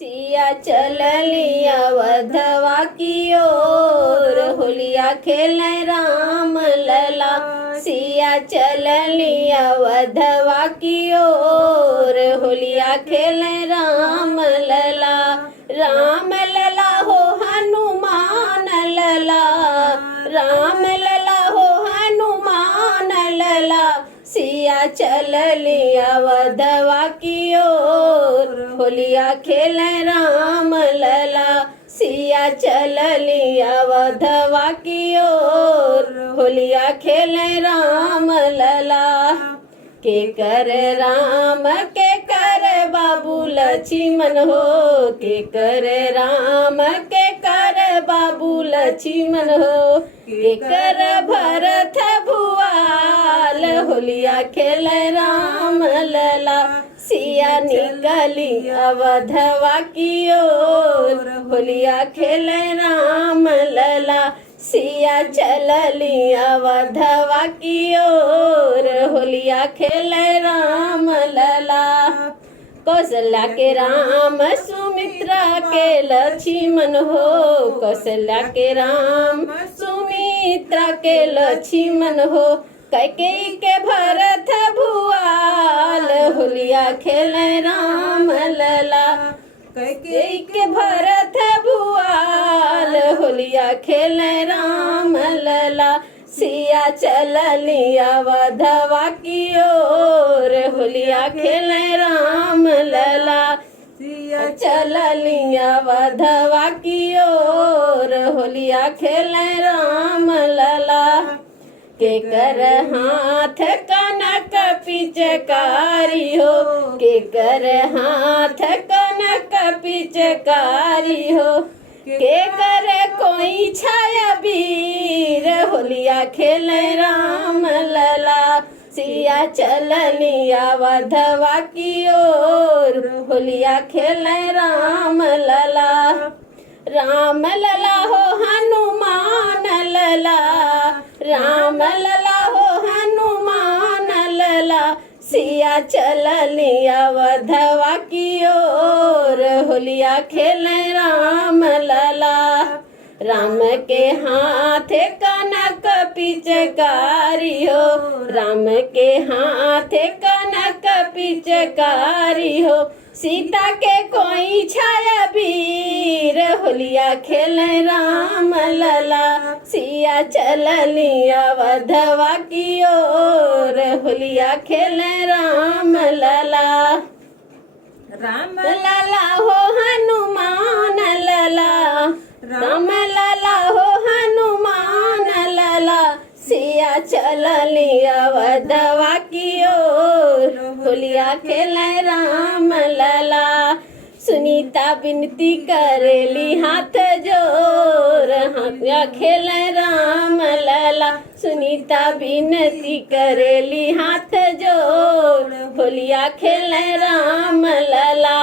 सिया चल लिया वधवा की ओर, होलिया खेले राम लला। सिया चल लिया वधवा की ओर, होलिया खेले राम लला। राम लला हो हनुमान लला, राम लला हो हनुमान लला। सिया चल लिया वधवा की ओर, होलिया खेले राम लला। सिया चल लिया वधवा की ओर, होलिया खेले राम लला। के कर राम के कर बाबू लक्ष्मण हो, के कर राम के कर बाबू लक्ष्मण हो। के कर भरत भुआल, होलिया खेले राम लला। सिया निकली वधवा की ओर, होलिया खेले राम लला। सिया चल लिया वधवा की ओर, होलिया खेले राम लला। कौशल्या के राम सुमित्रा के लक्ष्मण हो, कौशल्या के राम सुमित्रा के लक्ष्मण हो। कैकेयी के भरत भुआल, होलिया खेले राम लला। कैकेयी के भरत भुआल, होलिया खेले राम लला। सिया चल लिया वधवा की ओर, होलिया खेले राम लला। सिया चल लिया वधवा की ओर, होलिया खेले राम लला। के कर हाथ कनक पिचकारी हो, के कर हाथ कनक पिचकारी हो। के कर कोई छाया वीर, होलिया खेले राम लला। सिया चल लिया वधवा की ओर, होलिया खेले राम लला। राम लला हो हनुमान लला, राम लला हो हनुमान लला। सिया चल लिया वधवा की ओर, होलिया खेले राम लला। राम के हाथ कनक पिचकारी हो, राम के हाथ कनक पिचकारी हो। सीता के कोई छाया वीर, होलिया खेले राम लला। सिया चल लिया वधवा की ओर, होलिया खेले राम लला। राम लला हो हनुमान लला, राम लला हो हनुमान लला। सिया चल लिया वधवा की ओर, होलिया खेले राम लला। सुनीता विनती करेली हाथ जोर, होलिया खेले राम लला। सुनीता विनती करेली हाथ जोर, होलिया खेले राम लला।